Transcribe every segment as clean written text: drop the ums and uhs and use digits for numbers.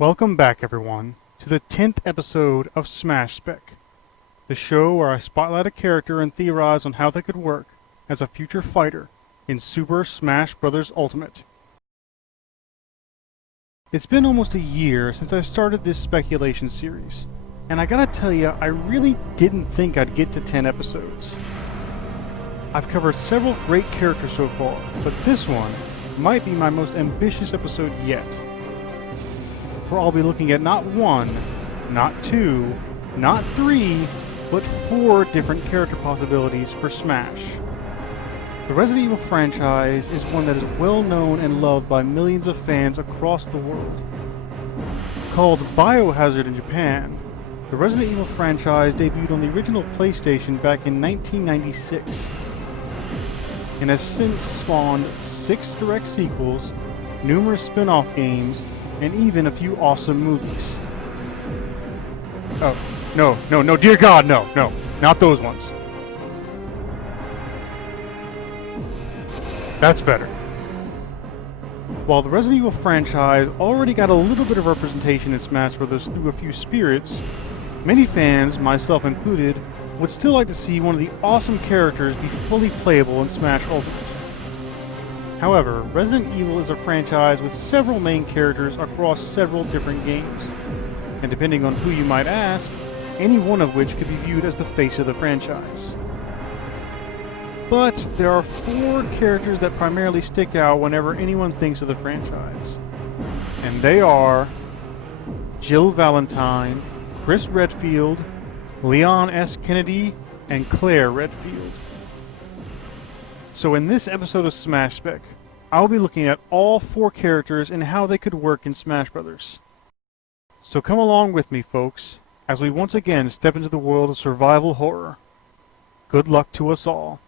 Welcome back, everyone, to the 10th episode of Smash Spec, the show where I spotlight a character and theorize on how they could work as a future fighter in Super Smash Bros. Ultimate. It's been almost a year since I started this speculation series, and I gotta tell you, I really didn't think I'd get to 10 episodes. I've covered several great characters so far, but this one might be my most ambitious episode yet. For I'll be looking at not one, not two, not three, but 4 different character possibilities for Smash. The Resident Evil franchise is one that is well known and loved by millions of fans across the world. Called Biohazard in Japan, the Resident Evil franchise debuted on the original PlayStation back in 1996, and has since spawned 6 direct sequels, numerous spin-off games, and even a few awesome movies. Oh, no, dear God, no, not those ones. That's better. While the Resident Evil franchise already got a little bit of representation in Smash Bros. Through a few spirits, many fans, myself included, would still like to see one of the awesome characters be fully playable in Smash Ultimate. However, Resident Evil is a franchise with several main characters across several different games, and depending on who you might ask, any one of which could be viewed as the face of the franchise. But there are 4 characters that primarily stick out whenever anyone thinks of the franchise, and they are Jill Valentine, Chris Redfield, Leon S. Kennedy, and Claire Redfield. So in this episode of Smash Spec, I'll be looking at all 4 characters and how they could work in Smash Bros. So come along with me, folks, as we once again step into the world of survival horror. Good luck to us all.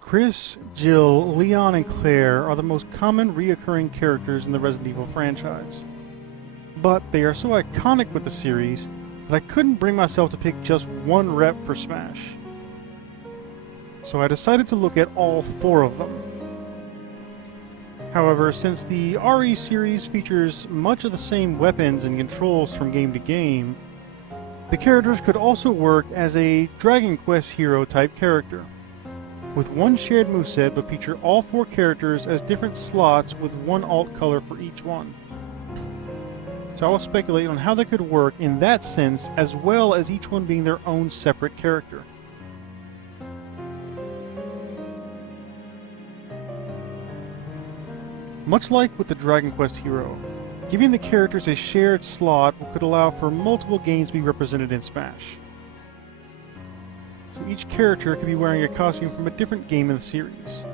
Chris, Jill, Leon, and Claire are the most common reoccurring characters in the Resident Evil franchise. But they are so iconic with the series that I couldn't bring myself to pick just one rep for Smash. So I decided to look at all 4 of them. However, since the RE series features much of the same weapons and controls from game to game, the characters could also work as a Dragon Quest hero type character, with one shared moveset but feature all 4 characters as different slots with one alt color for each one. So I will speculate on how they could work in that sense, as well as each one being their own separate character. Much like with the Dragon Quest hero, giving the characters a shared slot could allow for multiple games to be represented in Smash. So each character could be wearing a costume from a different game in the series.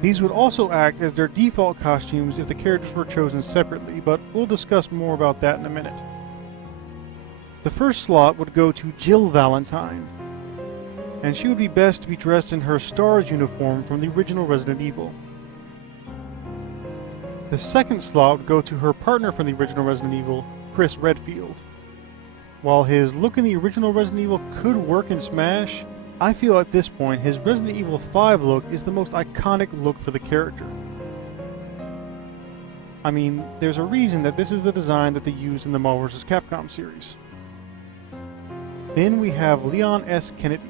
These would also act as their default costumes if the characters were chosen separately, but we'll discuss more about that in a minute. The first slot would go to Jill Valentine, and she would be best to be dressed in her STARS uniform from the original Resident Evil. The second slot would go to her partner from the original Resident Evil, Chris Redfield. While his look in the original Resident Evil could work in Smash, I feel at this point his Resident Evil 5 look is the most iconic look for the character. I mean, there's a reason that this is the design that they used in the Marvel vs. Capcom series. Then we have Leon S. Kennedy,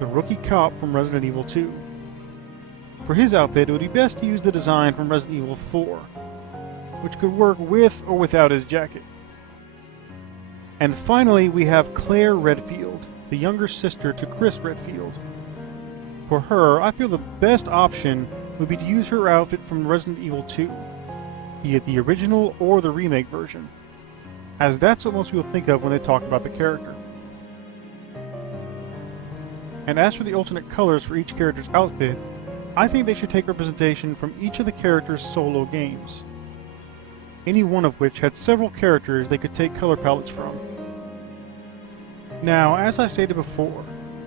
the rookie cop from Resident Evil 2. For his outfit, it would be best to use the design from Resident Evil 4, which could work with or without his jacket. And finally, we have Claire Redfield, the younger sister to Chris Redfield. For her, I feel the best option would be to use her outfit from Resident Evil 2, be it the original or the remake version, as that's what most people think of when they talk about the character. And as for the alternate colors for each character's outfit, I think they should take representation from each of the characters' solo games, any one of which had several characters they could take color palettes from. Now, as I stated before,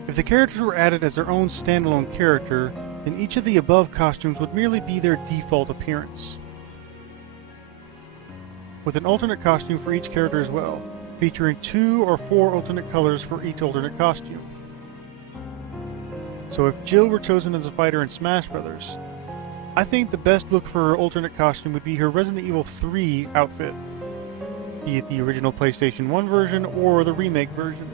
if the characters were added as their own standalone character, then each of the above costumes would merely be their default appearance, with an alternate costume for each character as well, featuring 2 or 4 alternate colors for each alternate costume. So if Jill were chosen as a fighter in Smash Brothers, I think the best look for her alternate costume would be her Resident Evil 3 outfit, be it the original PlayStation 1 version or the remake version.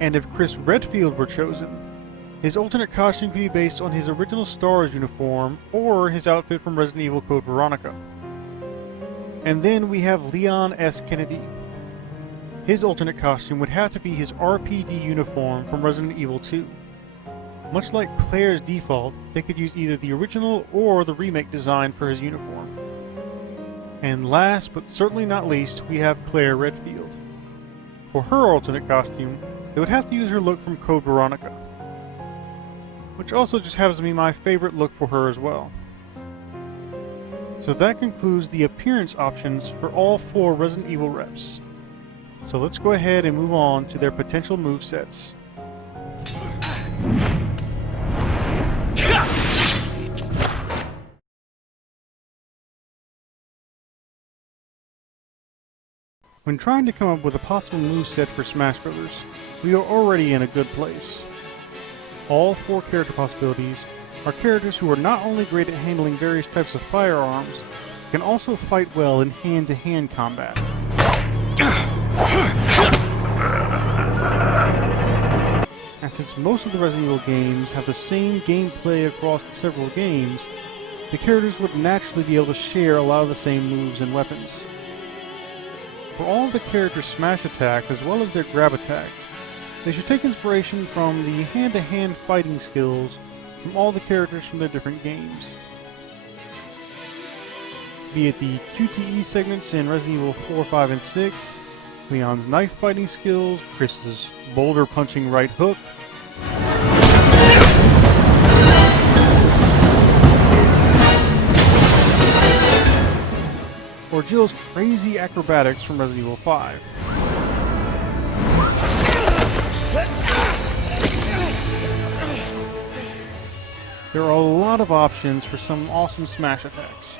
And if Chris Redfield were chosen, his alternate costume could be based on his original STARS uniform or his outfit from Resident Evil Code Veronica. And then we have Leon S. Kennedy. His alternate costume would have to be his RPD uniform from Resident Evil 2. Much like Claire's default, they could use either the original or the remake design for his uniform. And last but certainly not least, we have Claire Redfield. For her alternate costume, they would have to use her look from Code Veronica, which also just happens to be my favorite look for her as well. So that concludes the appearance options for all 4 Resident Evil reps. So let's go ahead and move on to their potential movesets. When trying to come up with a possible moveset for Smash Brothers, we are already in a good place. All 4 character possibilities are characters who are not only great at handling various types of firearms, but can also fight well in hand-to-hand combat. And since most of the Resident Evil games have the same gameplay across several games, the characters would naturally be able to share a lot of the same moves and weapons. For all of the characters' smash attacks as well as their grab attacks, they should take inspiration from the hand-to-hand fighting skills from all the characters from their different games. Be it the QTE segments in Resident Evil 4, 5, and 6, Leon's knife fighting skills, Chris's boulder punching right hook, or Jill's crazy acrobatics from Resident Evil 5. There are a lot of options for some awesome smash attacks.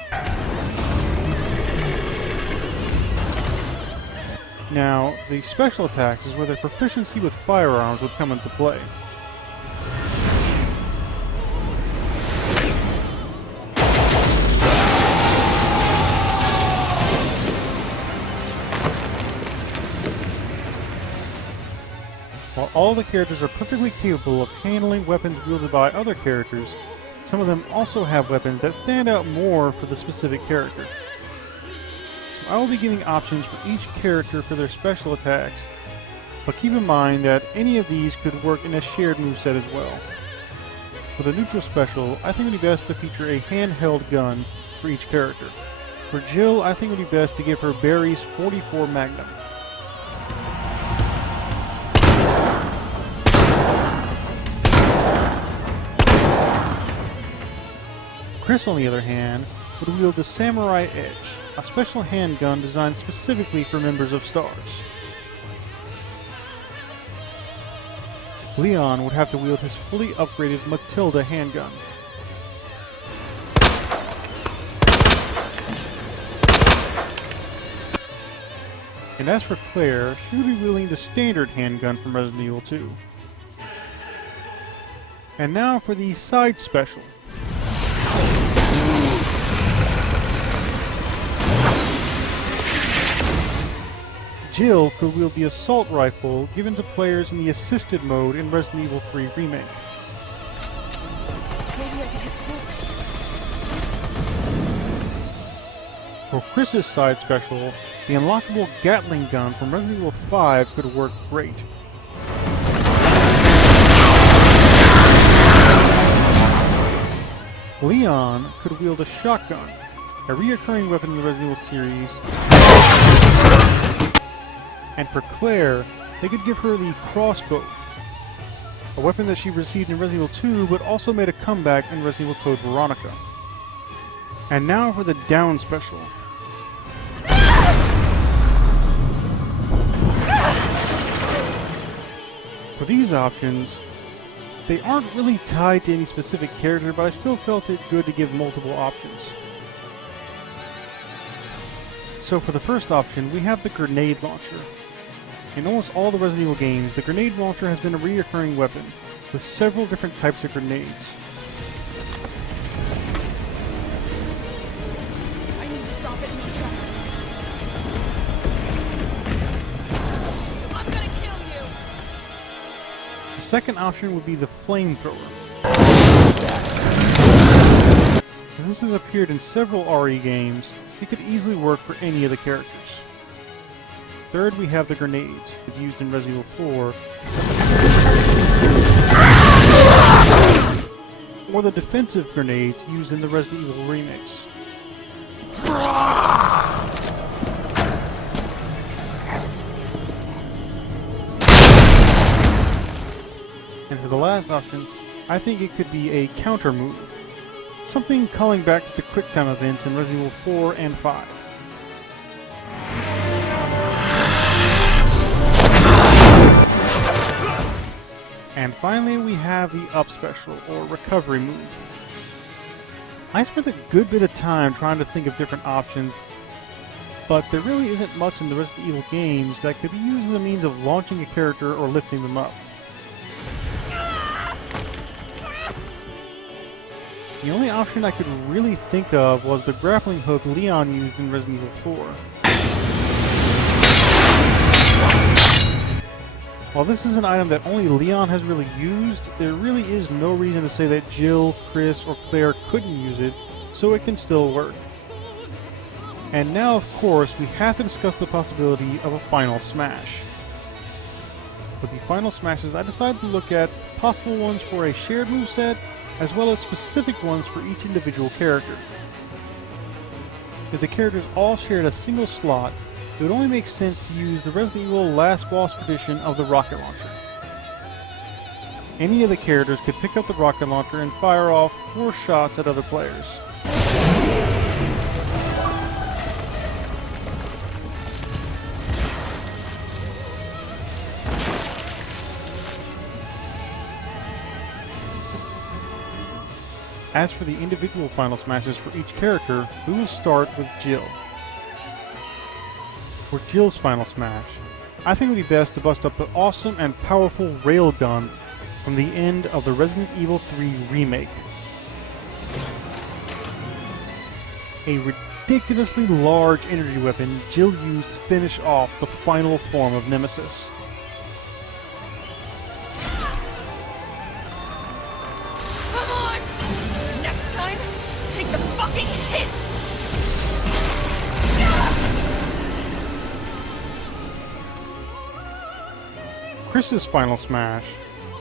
Now, the special attacks is where their proficiency with firearms would come into play. While all the characters are perfectly capable of handling weapons wielded by other characters, some of them also have weapons that stand out more for the specific character. So I will be giving options for each character for their special attacks, but keep in mind that any of these could work in a shared moveset as well. For the neutral special, I think it would be best to feature a handheld gun for each character. For Jill, I think it would be best to give her Barry's .44 Magnum. Chris, on the other hand, would wield the Samurai Edge, a special handgun designed specifically for members of STARS. Leon would have to wield his fully upgraded Matilda handgun. And as for Claire, she would be wielding the standard handgun from Resident Evil 2. And now for the side special. Jill could wield the assault rifle given to players in the assisted mode in Resident Evil 3 Remake. For Chris's side special, the unlockable Gatling gun from Resident Evil 5 could work great. Leon could wield a shotgun, a recurring weapon in the Resident Evil series. And for Claire, they could give her the crossbow, a weapon that she received in Resident Evil 2 but also made a comeback in Resident Evil Code Veronica. And now for the down special. For these options, They aren't really tied to any specific character, but I still felt it good to give multiple options. So for the first option, we have the grenade launcher. In almost all the Resident Evil games, the grenade launcher has been a recurring weapon, with several different types of grenades. I need to stop it in its tracks. I'm gonna kill you! The second option would be the flamethrower. This has appeared in several RE games. It could easily work for any of the characters. Third, we have the grenades, used in Resident Evil 4, or the defensive grenades used in the Resident Evil remakes. And for the last option, I think it could be a counter move. Something calling back to the QuickTime events in Resident Evil 4 and 5. And finally, we have the up special, or recovery move. I spent a good bit of time trying to think of different options, but there really isn't much in the Resident Evil games that could be used as a means of launching a character or lifting them up. The only option I could really think of was the grappling hook Leon used in Resident Evil 4. While this is an item that only Leon has really used, there really is no reason to say that Jill, Chris, or Claire couldn't use it, so it can still work. And now, of course, we have to discuss the possibility of a final smash. With the final smashes, I decided to look at possible ones for a shared moveset, as well as specific ones for each individual character. If the characters all shared a single slot, it would only make sense to use the Resident Evil last boss tradition of the rocket launcher. Any of the characters could pick up the rocket launcher and fire off 4 shots at other players. As for the individual final smashes for each character, we will start with Jill. For Jill's final smash, I think it would be best to bust up the awesome and powerful railgun from the end of the Resident Evil 3 remake. A ridiculously large energy weapon Jill used to finish off the final form of Nemesis. Come on! Next time, take the fucking hit! Chris's final smash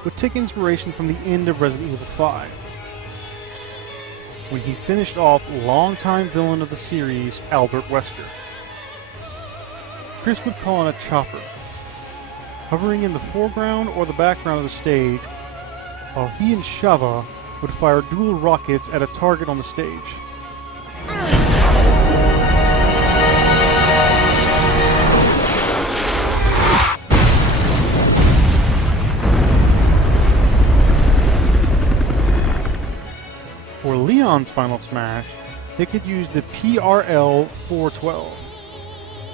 would take inspiration from the end of Resident Evil 5, when he finished off longtime villain of the series, Albert Wesker. Chris would call on a chopper, hovering in the foreground or the background of the stage, while he and Shava would fire dual rockets at a target on the stage. For Leon's final smash, they could use the PRL-412,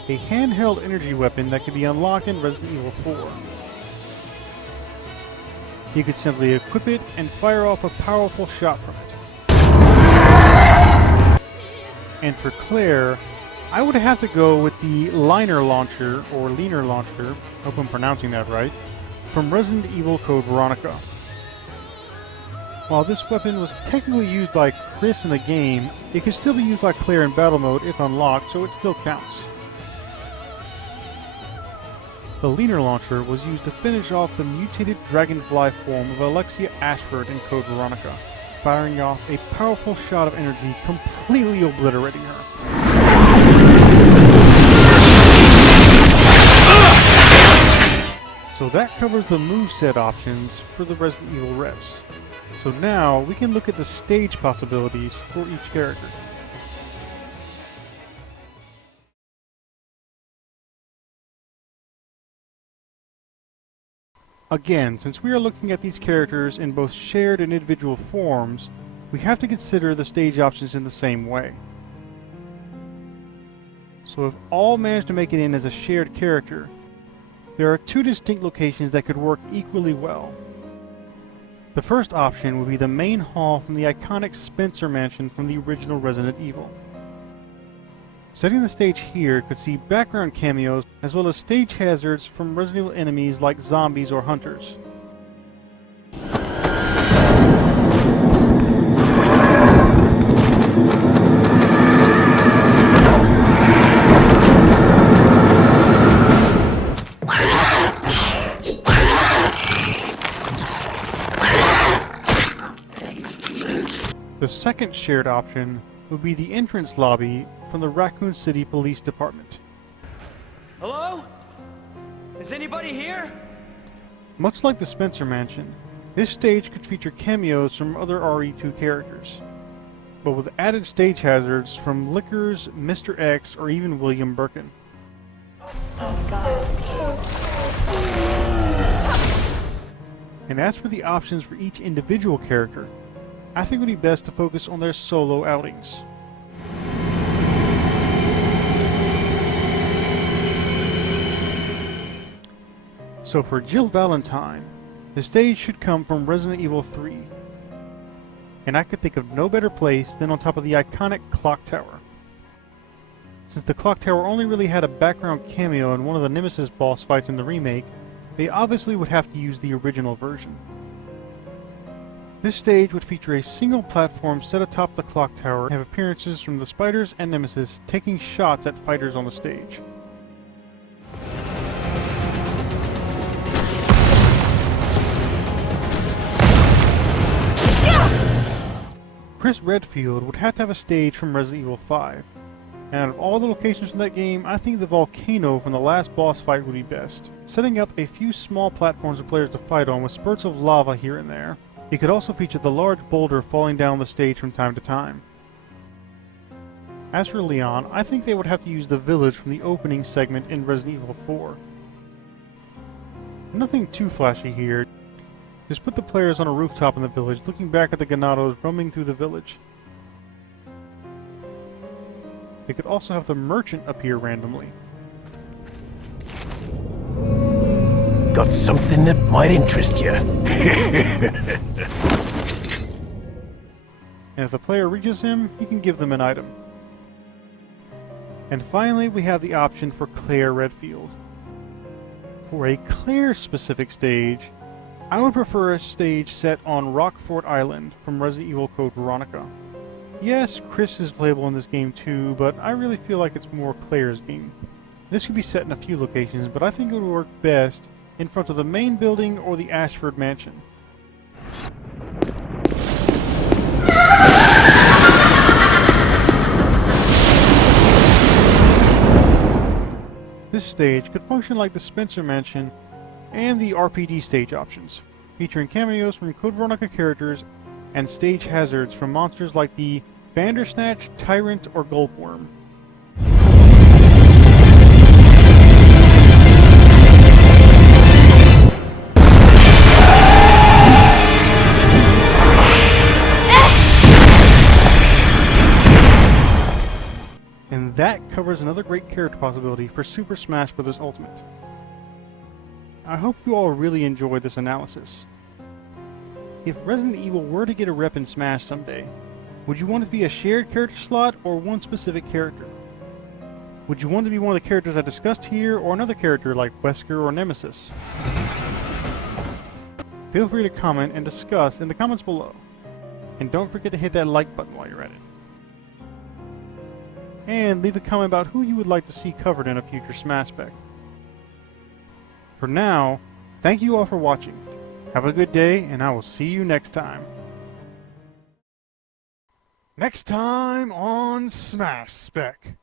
a handheld energy weapon that could be unlocked in Resident Evil 4. He could simply equip it and fire off a powerful shot from it. And for Claire, I would have to go with the Liner Launcher, or Leaner Launcher, hope I'm pronouncing that right, from Resident Evil Code Veronica. While this weapon was technically used by Chris in the game, it could still be used by Claire in battle mode if unlocked, so it still counts. The Leaner Launcher was used to finish off the mutated dragonfly form of Alexia Ashford in Code Veronica, firing off a powerful shot of energy, completely obliterating her. So that covers the moveset options for the Resident Evil reps. So now we can look at the stage possibilities for each character. Again, since we are looking at these characters in both shared and individual forms, we have to consider the stage options in the same way. So if all manage to make it in as a shared character, there are two distinct locations that could work equally well. The first option would be the main hall from the iconic Spencer Mansion from the original Resident Evil. Setting the stage here could see background cameos as well as stage hazards from Resident Evil enemies like zombies or hunters. The second shared option would be the entrance lobby from the Raccoon City Police Department. Hello? Is anybody here? Much like the Spencer Mansion, this stage could feature cameos from other RE2 characters, but with added stage hazards from Lickers, Mr. X, or even William Birkin. And as for the options for each individual character, I think it would be best to focus on their solo outings. So for Jill Valentine, the stage should come from Resident Evil 3. And I could think of no better place than on top of the iconic clock tower. Since the clock tower only really had a background cameo in one of the Nemesis boss fights in the remake, they obviously would have to use the original version. This stage would feature a single platform set atop the clock tower and have appearances from the Spiders and Nemesis taking shots at fighters on the stage. Chris Redfield would have to have a stage from Resident Evil 5. And out of all the locations from that game, I think the volcano from the last boss fight would be best, setting up a few small platforms for players to fight on with spurts of lava here and there. It could also feature the large boulder falling down the stage from time to time. As for Leon, I think they would have to use the village from the opening segment in Resident Evil 4. Nothing too flashy here. Just put the players on a rooftop in the village, looking back at the Ganados roaming through the village. They could also have the merchant appear randomly. Got something that might interest you. And if the player reaches him, he can give them an item. And finally, we have the option for Claire Redfield. For a Claire-specific stage, I would prefer a stage set on Rockfort Island from Resident Evil Code Veronica. Yes, Chris is playable in this game too, but I really feel like it's more Claire's game. This could be set in a few locations, but I think it would work best in front of the main building or the Ashford Mansion. This stage could function like the Spencer Mansion and the RPD stage options, featuring cameos from Code Veronica characters and stage hazards from monsters like the Bandersnatch, Tyrant, or Gulpworm. And that covers another great character possibility for Super Smash Bros. Ultimate. I hope you all really enjoyed this analysis. If Resident Evil were to get a rep in Smash someday, would you want it to be a shared character slot or one specific character? Would you want to be one of the characters I discussed here or another character like Wesker or Nemesis? Feel free to comment and discuss in the comments below. And don't forget to hit that like button while you're at it. And leave a comment about who you would like to see covered in a future Smash Spec. For now, thank you all for watching. Have a good day, and I will see you next time. Next time on Smash Spec.